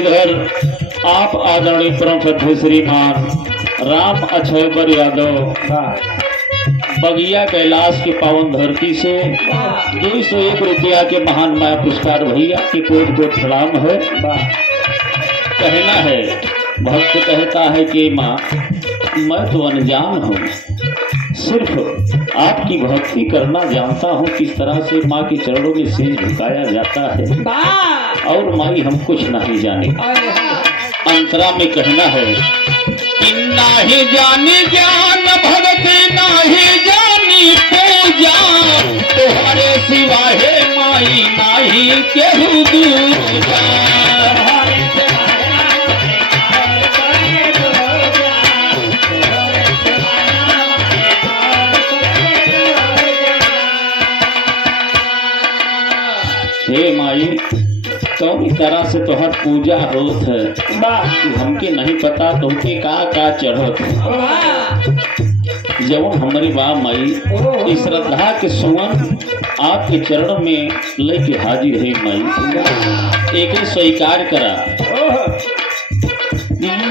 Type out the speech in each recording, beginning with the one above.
इधर आप आदरणीय परम श्रद्धेय श्रीमान राम अक्षयवर यादव बगिया कैलाश के पावन धरती से 201 रुपया के महान माया पुरस्कार भैया के कोट कोट प्रणाम है। कहना है, भक्त कहता है कि माँ मैं तो अनजान हूँ, सिर्फ आपकी भक्ति करना जानता हूँ, किस तरह से माँ के चरणों में शीश झुकाया जाता है और माई हम कुछ नहीं जाने। अंतरा में कहना है कि नाही जानी ज्ञान भक्ति नाही जानी पूजा, तुम्हारे सिवा है माई नाही केहू दूजा। हे माई कौन तरह से तोहर पूजा होत है, हमके नहीं पता तुमके का चढ़त जब हमारी बा माई इस श्रद्धा के सुमन आपके चरण में लेके हाजिर है माई, एक स्वीकार करा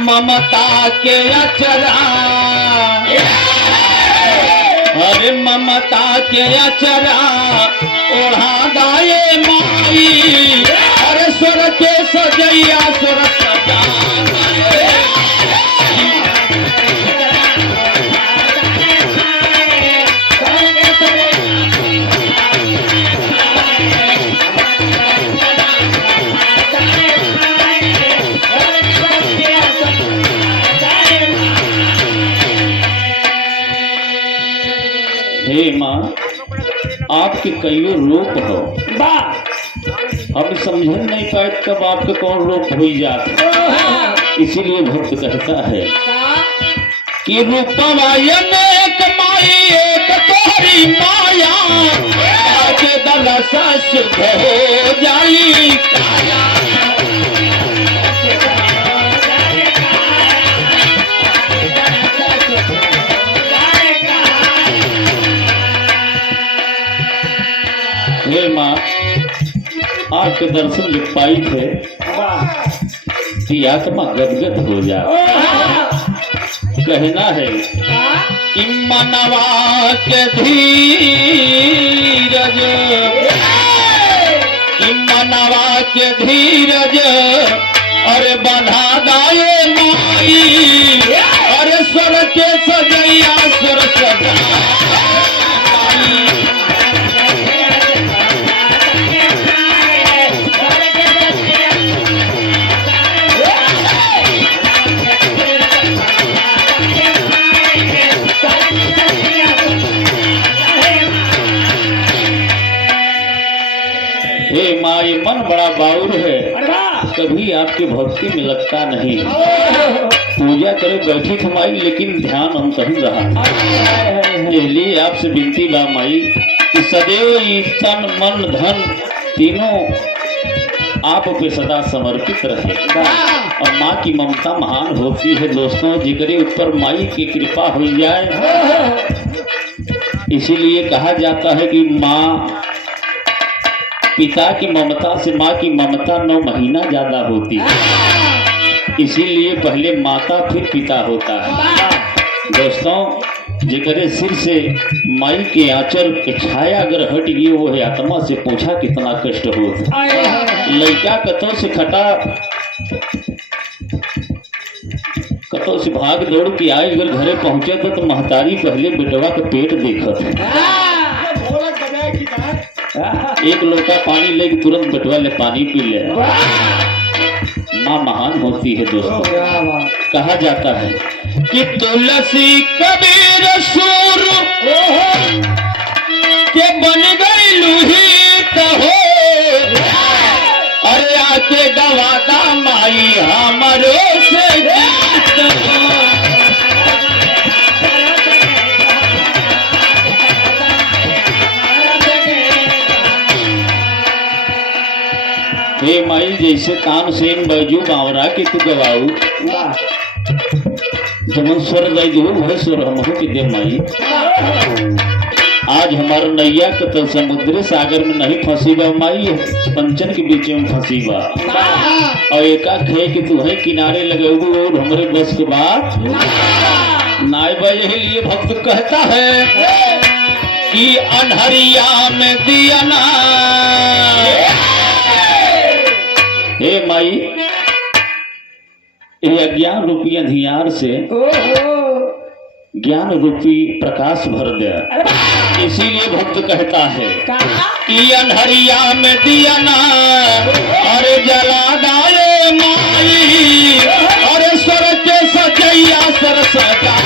ममता के अचरा, अरे ममता के अचरा ओढ़ा दाए माई, अरे स्वर के सजैया स्वर सजा। हे माँ आपके कईयों रूप हो, हम समझ नहीं पाए कब आपके कौन रूप हो जाता, इसीलिए भक्त कहता है कि रूपवा अनेक माई एक तोहरी माया, आके दलसा सिद्ध हो जाई काया। हे माँ आपके दर्शन जो पाई थे कि आत्मा गदगद हो जा। कहना है कि मनवा के धीरज, कि मनवा के धीरज अरे बंधा दाए माई, अरे स्वर के सजैया स्वर सजा। हे माँ ये मन बड़ा बाउर है, कभी आपकी भक्ति में लगता नहीं, पूजा करे बैठी थी माई लेकिन ध्यान हम कहीं रहा। इसलिए आपसे विनती बा माई कि सदैव तन मन धन तीनों आप पे सदा समर्पित रहे, और माँ की ममता महान होती है दोस्तों, जिगरे ऊपर माई की कृपा हो जाए। इसीलिए कहा जाता है कि माँ पिता की ममता से माँ की ममता 9 महीना ज्यादा होती है, इसीलिए पहले माता फिर पिता होता है। दोस्तों जिकरे सिर से माई के आंचल के छाया अगर हट गई वो है आत्मा से पूछा कितना कष्ट होता। लड़का कतों से खटा कतों से भाग दौड़ के आए, अगर घरे पहुंचे तो महतारी पहले बेटवा का पेट देखत, एक लोटा पानी लेके तुरंत बेटवा ले पानी पी ले। माँ महान होती है दोस्तों। कहा जाता है कि तुलसी कबीर सूर के बन गई लूही हो, अरे आके गवादा माई हमारो से गीत हो। हे माई जैसे तानसेन बैजू बावरा के तू गवाऊ, जमन स्वर दई दो वह स्वर हम हो के दे माई। आज हमारा नैया के तो समुद्री सागर में नहीं फंसी बा माई, पंचन के बीच में फंसी बा। और एका खे कि तू है किनारे लगेबू और हमारे बस के बात नाई बा। यही लिए भक्त कहता है कि अनहरिया में दिया ना हे माई, ये अज्ञान रूपी अंधियार से ज्ञान रूपी प्रकाश भर दे। इसीलिए भक्त कहता है कि अनहरिया में दिया ना अरे जला दाए माई, अरे स्वर के सजैया सर सजा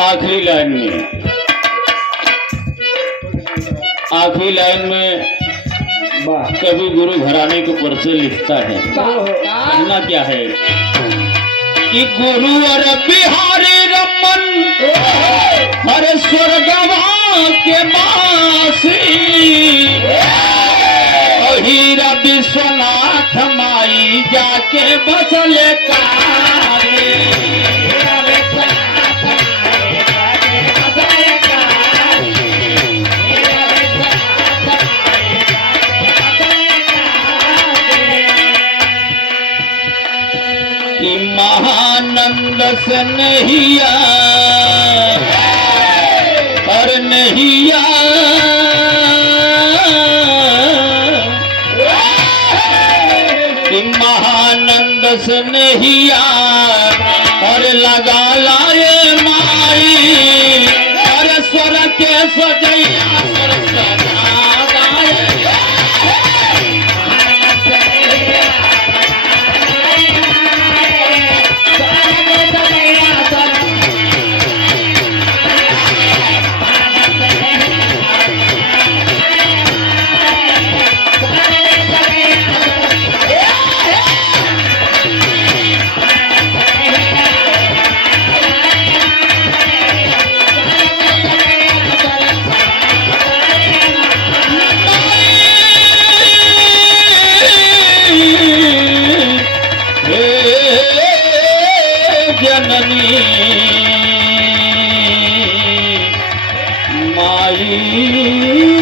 आखिरी लाइन में कभी गुरु घराने को परिचय लिखता है। कहना क्या है कि गुरु और बिहारी रमन हरे स्वर्गवा के वासी, हीरा विश्वनाथ माई जाके बसले कारे। महानंद से नहिया और नहिया महानंद से नहिया और लगा लाए माई, और स्वर के सजैया सर सजा गाए। जननी माई